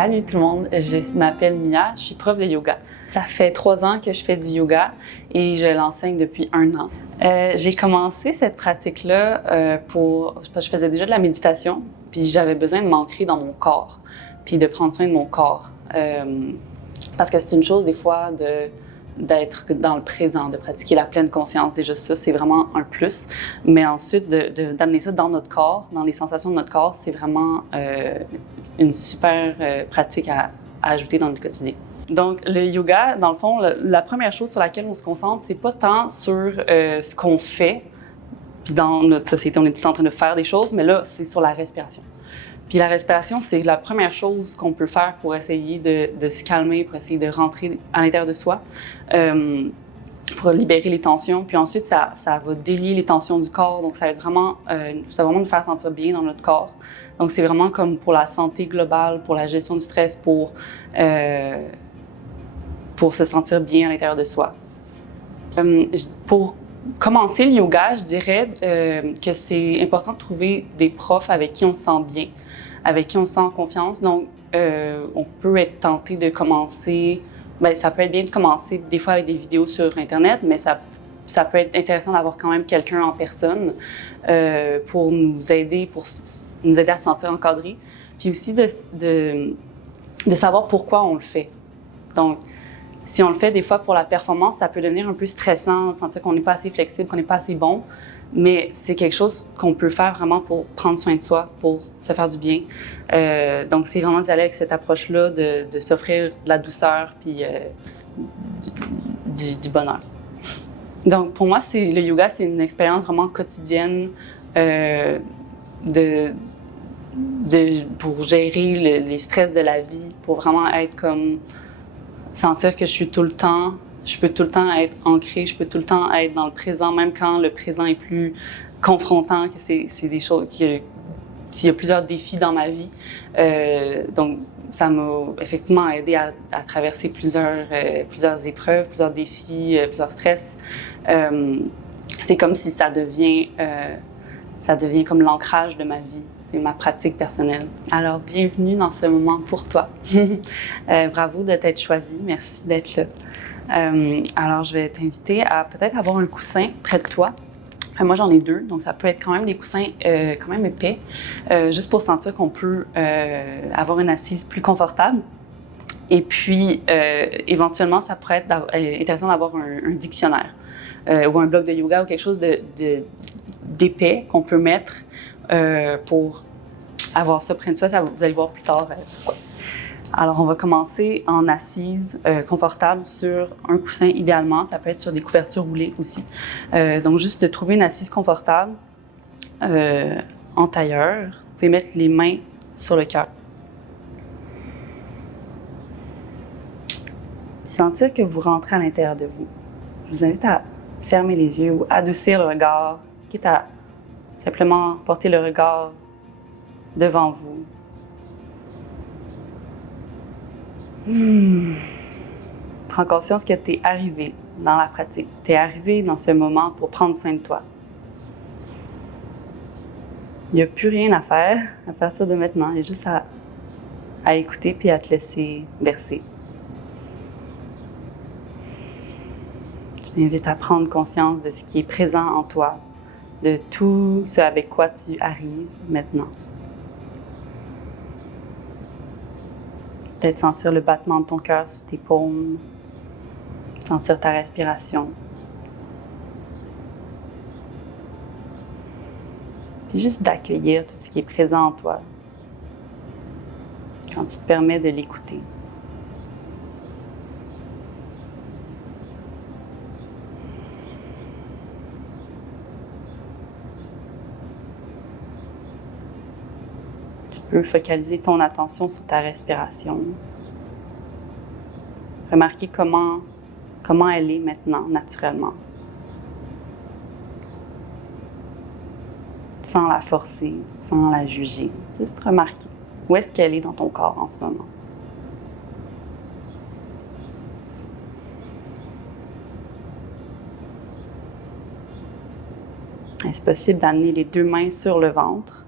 Salut tout le monde, je m'appelle Mia, je suis prof de yoga. Ça fait 3 ans que je fais du yoga et je l'enseigne depuis 1 an. J'ai commencé cette pratique-là parce que je faisais déjà de la méditation, puis j'avais besoin de m'ancrer dans mon corps, puis de prendre soin de mon corps. Parce que c'est une chose des fois d'être dans le présent, de pratiquer la pleine conscience. Déjà ça, c'est vraiment un plus. Mais ensuite, d'amener ça dans notre corps, dans les sensations de notre corps, c'est vraiment une super pratique à ajouter dans notre quotidien. Donc, le yoga, dans le fond, la première chose sur laquelle on se concentre, c'est pas tant sur ce qu'on fait. Puis dans notre société, on est tout le temps en train de faire des choses, mais là, c'est sur la respiration. Puis la respiration, c'est la première chose qu'on peut faire pour essayer de se calmer, pour essayer de rentrer à l'intérieur de soi, pour libérer les tensions. Puis ensuite, ça va délier les tensions du corps. Donc, ça va vraiment nous faire sentir bien dans notre corps. Donc, c'est vraiment comme pour la santé globale, pour la gestion du stress, pour se sentir bien à l'intérieur de soi. Pour commencer le yoga, je dirais que c'est important de trouver des profs avec qui on se sent bien, avec qui on se sent en confiance. Donc, on peut être tenté de commencer. Bien, ça peut être bien de commencer des fois avec des vidéos sur Internet, mais ça peut être intéressant d'avoir quand même quelqu'un en personne pour nous aider à se sentir encadrés. Puis aussi de savoir pourquoi on le fait. Donc, si on le fait des fois pour la performance, ça peut devenir un peu stressant, sentir qu'on n'est pas assez flexible, qu'on n'est pas assez bon. Mais c'est quelque chose qu'on peut faire vraiment pour prendre soin de soi, pour se faire du bien. Donc, c'est vraiment d'y aller avec cette approche-là, de s'offrir de la douceur puis du bonheur. Donc, pour moi, le yoga, c'est une expérience vraiment quotidienne pour gérer les stress de la vie, pour vraiment être comme sentir que je peux tout le temps être ancrée, je peux tout le temps être dans le présent, même quand le présent est plus confrontant, que c'est des choses s'il y a plusieurs défis dans ma vie. Donc, ça m'a effectivement aidé à traverser plusieurs épreuves, plusieurs défis, plusieurs stress. C'est comme si ça devient comme l'ancrage de ma vie. C'est ma pratique personnelle. Alors, bienvenue dans ce moment pour toi. Bravo de t'être choisi. Merci d'être là. Alors, je vais t'inviter à peut-être avoir un coussin près de toi. Moi, j'en ai 2, donc ça peut être quand même des coussins quand même épais, juste pour sentir qu'on peut avoir une assise plus confortable. Et puis, éventuellement, ça pourrait être intéressant d'avoir un dictionnaire ou un bloc de yoga ou quelque chose d'épais qu'on peut mettre pour avoir ça près de soi. Vous allez voir plus tard pourquoi. Alors, on va commencer en assise confortable sur un coussin idéalement. Ça peut être sur des couvertures roulées aussi. Donc, juste de trouver une assise confortable en tailleur. Vous pouvez mettre les mains sur le cœur. Sentir que vous rentrez à l'intérieur de vous. Je vous invite à fermer les yeux ou adoucir le regard, quitte à simplement porter le regard devant vous. Prends conscience que tu es arrivé dans la pratique. Tu es arrivé dans ce moment pour prendre soin de toi. Il n'y a plus rien à faire à partir de maintenant. Il y a juste à écouter puis à te laisser bercer. Je t'invite à prendre conscience de ce qui est présent en toi, de tout ce avec quoi tu arrives maintenant. Peut-être sentir le battement de ton cœur sous tes paumes, sentir ta respiration. Puis juste d'accueillir tout ce qui est présent en toi quand tu te permets de l'écouter. Tu peux focaliser ton attention sur ta respiration. Remarquer comment elle est maintenant, naturellement. Sans la forcer, sans la juger. Juste remarquer où est-ce qu'elle est dans ton corps en ce moment. Est-ce possible d'amener les 2 mains sur le ventre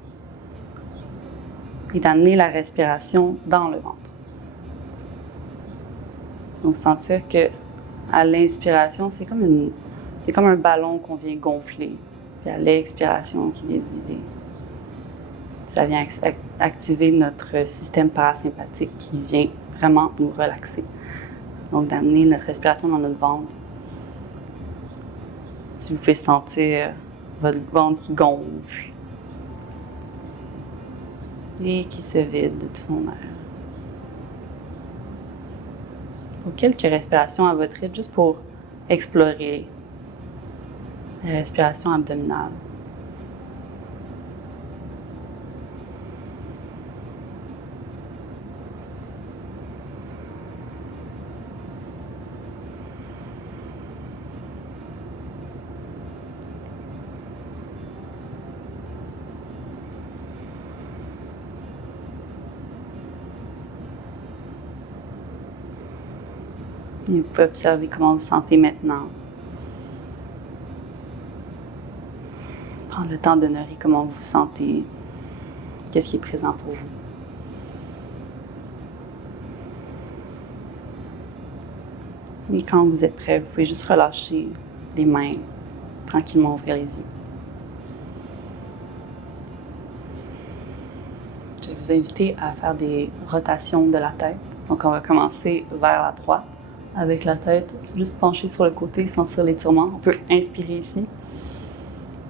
et d'amener la respiration dans le ventre? Donc, sentir que à l'inspiration, c'est comme un ballon qu'on vient gonfler. Puis à l'expiration, qui vient se vider. Ça vient activer notre système parasympathique qui vient vraiment nous relaxer. Donc, d'amener notre respiration dans notre ventre. Si vous pouvez sentir votre ventre qui gonfle et qui se vide de tout son air. Pour quelques respirations à votre rythme, juste pour explorer la respiration abdominale. Et vous pouvez observer comment vous vous sentez maintenant. Prendre le temps d'honorer comment vous vous sentez, qu'est-ce qui est présent pour vous. Et quand vous êtes prêt, vous pouvez juste relâcher les mains, tranquillement ouvrir les yeux. Je vais vous inviter à faire des rotations de la tête. Donc, on va commencer vers la droite, avec la tête juste penchée sur le côté, sentir l'étirement. On peut inspirer ici,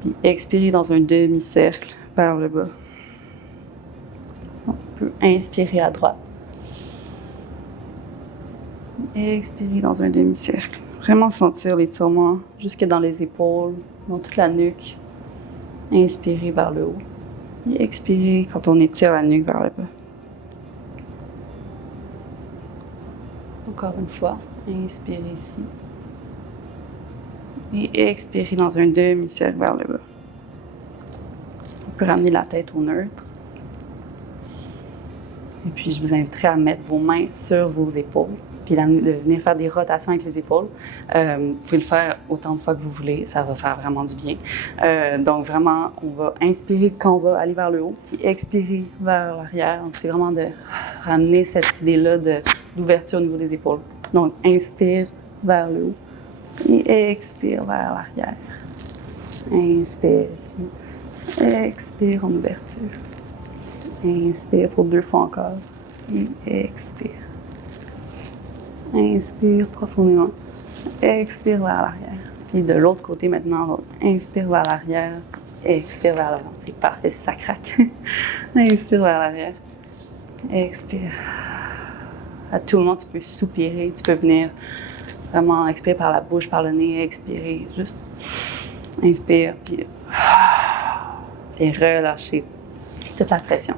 puis expirer dans un demi-cercle vers le bas. On peut inspirer à droite. Expirer dans un demi-cercle. Vraiment sentir l'étirement jusque dans les épaules, dans toute la nuque. Inspirer vers le haut. Et expirer quand on étire la nuque vers le bas. Encore une fois, inspirez ici. Et expirez dans un demi-cercle vers le bas. On peut ramener la tête au neutre. Et puis, je vous inviterai à mettre vos mains sur vos épaules, puis de venir faire des rotations avec les épaules. Vous pouvez le faire autant de fois que vous voulez, ça va faire vraiment du bien. Donc, vraiment, on va inspirer quand on va aller vers le haut, puis expirer vers l'arrière. Donc, c'est vraiment de ramener cette idée-là d'ouverture au niveau des épaules. Donc, inspire vers le haut et expire vers l'arrière. Inspire ici, expire en ouverture. Inspire pour 2 fois encore et expire. Inspire profondément, expire vers l'arrière. Puis de l'autre côté maintenant, donc, inspire vers l'arrière, expire vers l'avant. C'est parfait, ça craque. Inspire vers l'arrière, expire. À tout moment, tu peux soupirer, tu peux venir vraiment expirer par la bouche, par le nez, expirer. Juste inspire, puis relâcher toute la pression.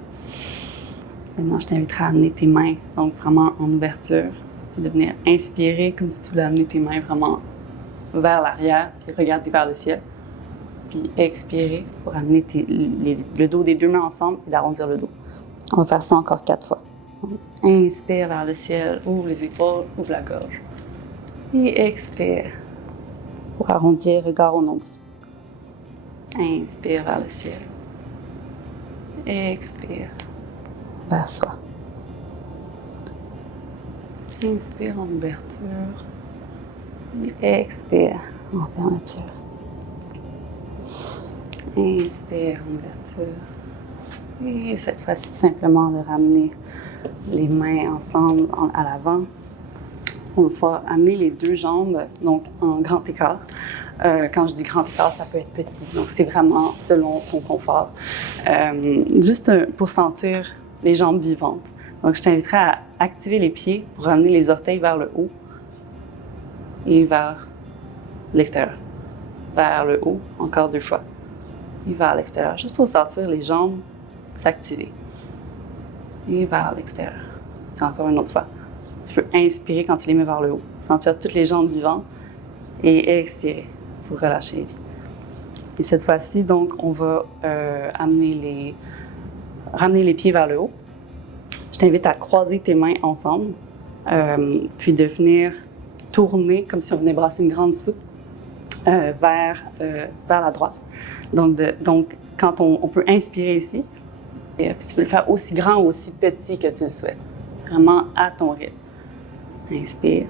Maintenant, je t'inviterai à amener tes mains, donc vraiment en ouverture, puis de venir inspirer comme si tu voulais amener tes mains vraiment vers l'arrière, puis regarder vers le ciel. Puis expirer pour amener le dos des 2 mains ensemble et d'arrondir le dos. On va faire ça encore 4 fois. Donc, inspire vers le ciel, ouvre les épaules, ouvre la gorge. Et expire pour arrondir, regard au nombril. Inspire vers le ciel. Expire vers soi. Inspire en ouverture. Et expire en fermeture. Inspire en ouverture. Et cette fois-ci, simplement de ramener les mains ensemble à l'avant. On va amener les 2 jambes donc en grand écart. Quand je dis grand écart, ça peut être petit. Donc, c'est vraiment selon ton confort. Juste pour sentir les jambes vivantes. Donc, je t'inviterai à activer les pieds pour ramener les orteils vers le haut et vers l'extérieur. Vers le haut, encore 2 fois. Et vers l'extérieur. Juste pour sentir les jambes s'activer. Et vers l'extérieur. C'est encore une autre fois. Tu peux inspirer quand tu les mets vers le haut. Sentir toutes les jambes vivantes. Et expirer pour relâcher les pieds. Et cette fois-ci, donc, on va ramener les pieds vers le haut. Je t'invite à croiser tes mains ensemble, puis de venir tourner comme si on venait brasser une grande soupe vers la droite. Donc quand on peut inspirer ici, et puis tu peux le faire aussi grand ou aussi petit que tu le souhaites. Vraiment à ton rythme. Inspire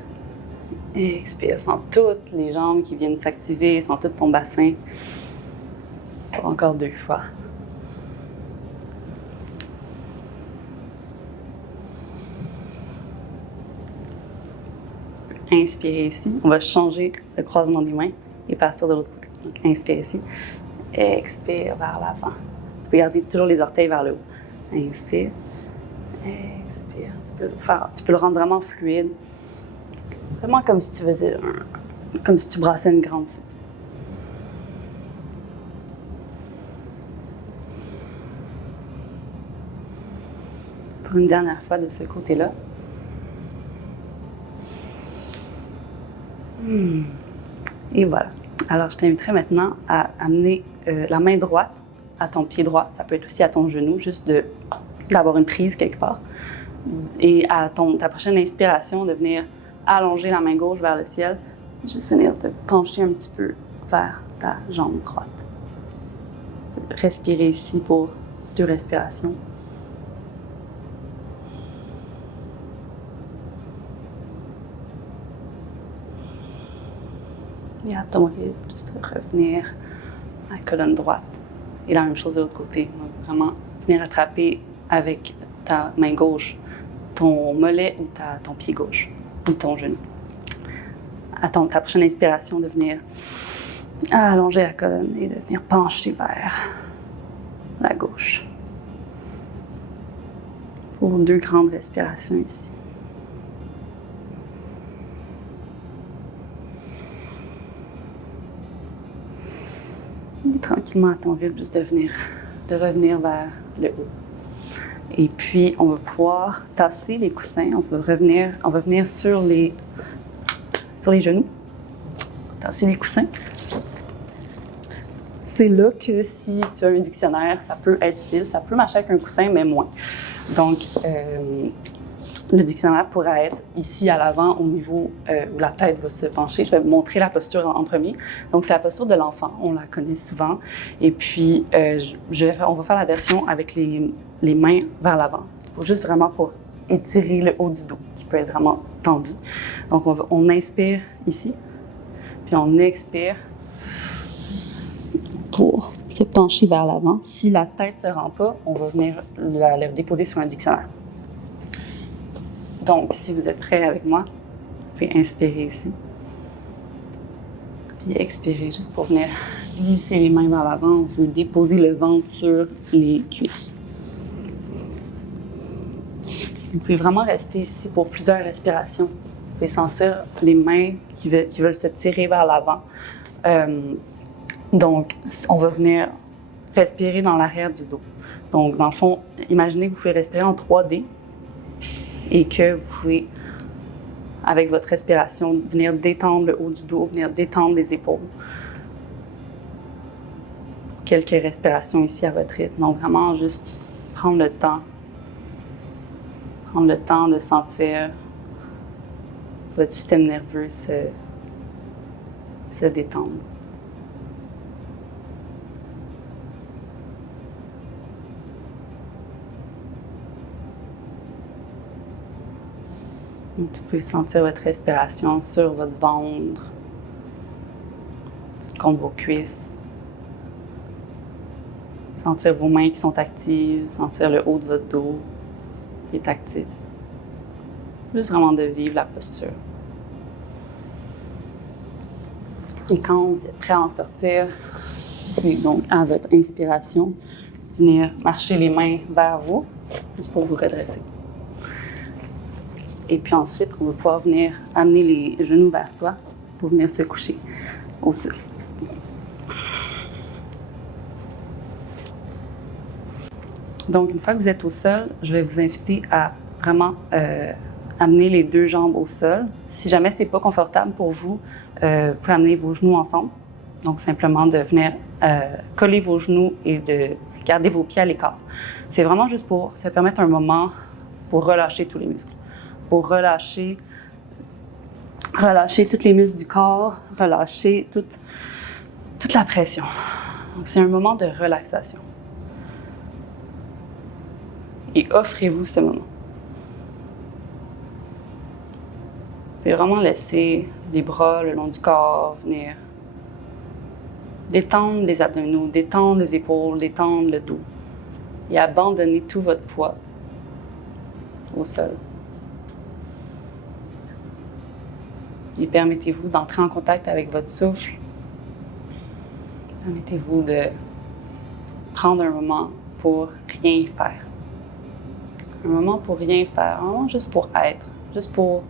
Expire, sens toutes les jambes qui viennent s'activer, sens tout ton bassin. Encore 2 fois. Inspirez ici. On va changer le croisement des mains et partir de l'autre côté. Donc, inspire ici. Expire vers l'avant. Tu peux garder toujours les orteils vers le haut. Inspire. Expire. Tu peux le rendre vraiment fluide. Vraiment comme si tu faisais comme si tu brassais une grande soupe. Pour une dernière fois de ce côté-là. Et voilà. Alors, je t'inviterai maintenant à amener la main droite à ton pied droit. Ça peut être aussi à ton genou, juste d'avoir une prise quelque part. Et à ta prochaine inspiration, de venir allonger la main gauche vers le ciel. Juste venir te pencher un petit peu vers ta jambe droite. Respirer ici pour 2 respirations. Et à ton rythme, juste revenir à la colonne droite. Et la même chose de l'autre côté. Donc, vraiment venir attraper avec ta main gauche ton mollet ou ton pied gauche ou ton genou. À ta prochaine inspiration, de venir allonger la colonne et de venir pencher vers la gauche. Pour 2 grandes respirations ici. Et tranquillement à ton rythme, juste de revenir vers le haut. Et puis, on va pouvoir tasser les coussins. On va venir sur les genoux. Tasser les coussins. C'est là que si tu as un dictionnaire, ça peut être utile. Ça peut marcher avec un coussin, mais moins. Donc, le dictionnaire pourra être ici à l'avant, au niveau où la tête va se pencher. Je vais vous montrer la posture en premier. Donc, c'est la posture de l'enfant. On la connaît souvent. Et puis, on va faire la version avec les mains vers l'avant. Juste vraiment pour étirer le haut du dos, qui peut être vraiment tendu. Donc, on inspire ici. Puis, on expire pour se pencher vers l'avant. Si la tête ne se rend pas, on va venir la déposer sur un dictionnaire. Donc, si vous êtes prêts avec moi, vous pouvez inspirer ici. Puis expirer juste pour venir glisser les mains vers l'avant. On veut déposer le ventre sur les cuisses. Vous pouvez vraiment rester ici pour plusieurs respirations. Vous pouvez sentir les mains qui veulent se tirer vers l'avant. Donc, on va venir respirer dans l'arrière du dos. Donc, dans le fond, imaginez que vous pouvez respirer en 3D. Et que vous pouvez, avec votre respiration, venir détendre le haut du dos, venir détendre les épaules. Quelques respirations ici à votre rythme. Donc vraiment juste prendre le temps de sentir votre système nerveux se détendre. Vous pouvez sentir votre respiration sur votre ventre, contre vos cuisses. Sentir vos mains qui sont actives, sentir le haut de votre dos qui est actif. Juste vraiment de vivre la posture. Et quand vous êtes prêt à en sortir, puis donc à votre inspiration, venir marcher les mains vers vous, juste pour vous redresser. Et puis ensuite, on va pouvoir venir amener les genoux vers soi pour venir se coucher au sol. Donc, une fois que vous êtes au sol, je vais vous inviter à vraiment amener les 2 jambes au sol. Si jamais ce n'est pas confortable pour vous, vous pouvez amener vos genoux ensemble. Donc, simplement de venir coller vos genoux et de garder vos pieds à l'écart. C'est vraiment juste pour se permettre un moment pour relâcher tous les muscles. Pour relâcher tous les muscles du corps, relâcher toute la pression. Donc, c'est un moment de relaxation. Et offrez-vous ce moment. Puis vraiment laisser les bras le long du corps venir détendre les abdominaux, détendre les épaules, détendre le dos et abandonner tout votre poids au sol. Et permettez-vous d'entrer en contact avec votre souffle. Permettez-vous de prendre un moment pour rien faire. Un moment pour rien faire, un moment juste pour être, juste pour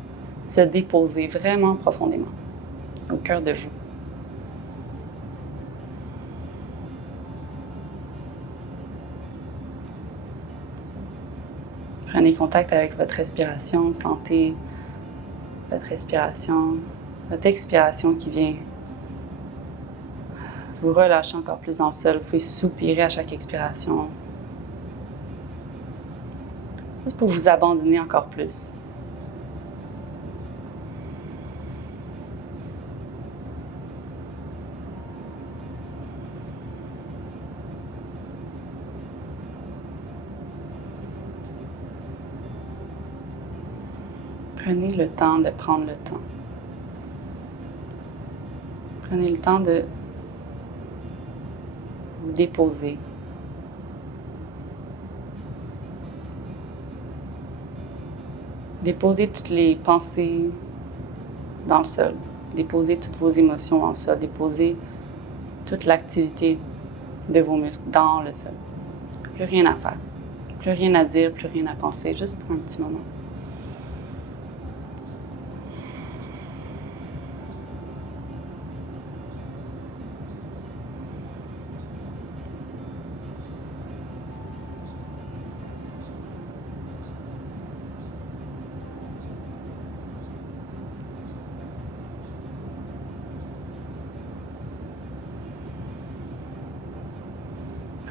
se déposer vraiment profondément au cœur de vous. Prenez contact avec votre respiration, sentez votre respiration, votre expiration qui vient vous relâcher encore plus dans le sol. Vous pouvez soupirer à chaque expiration, juste pour vous abandonner encore plus. Prenez le temps de prendre le temps. Prenez le temps de vous déposer. Déposez toutes les pensées dans le sol. Déposez toutes vos émotions dans le sol. Déposez toute l'activité de vos muscles dans le sol. Plus rien à faire. Plus rien à dire, plus rien à penser, juste pour un petit moment.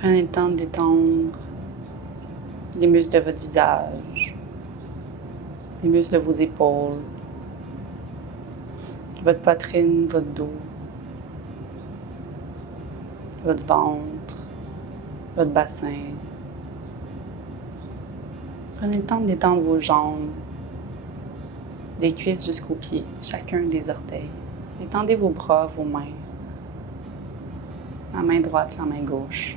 Prenez le temps de détendre les muscles de votre visage, les muscles de vos épaules, votre poitrine, votre dos, votre ventre, votre bassin. Prenez le temps de détendre vos jambes, des cuisses jusqu'aux pieds, chacun des orteils. Détendez vos bras, vos mains, la main droite, la main gauche.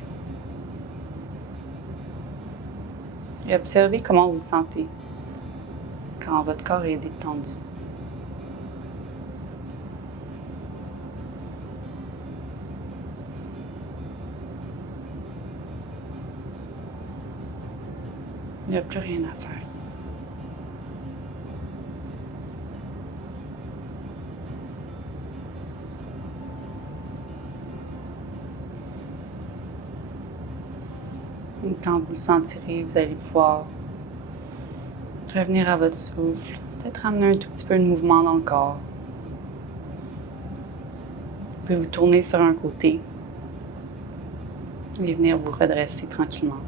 Et observez comment vous vous sentez quand votre corps est détendu. Il n'y a plus rien à faire. Et quand vous le sentirez, vous allez pouvoir revenir à votre souffle, peut-être amener un tout petit peu de mouvement dans le corps. Vous pouvez vous tourner sur un côté et venir vous redresser tranquillement.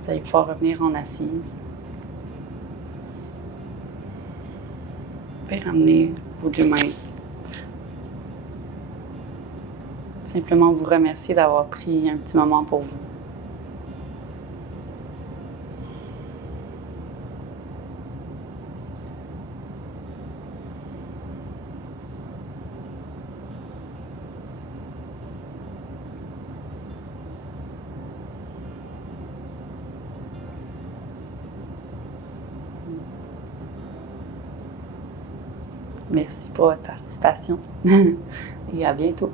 Vous allez pouvoir revenir en assise. Vous pouvez ramener vos deux mains. Simplement vous remercier d'avoir pris un petit moment pour vous. Merci pour votre participation et à bientôt.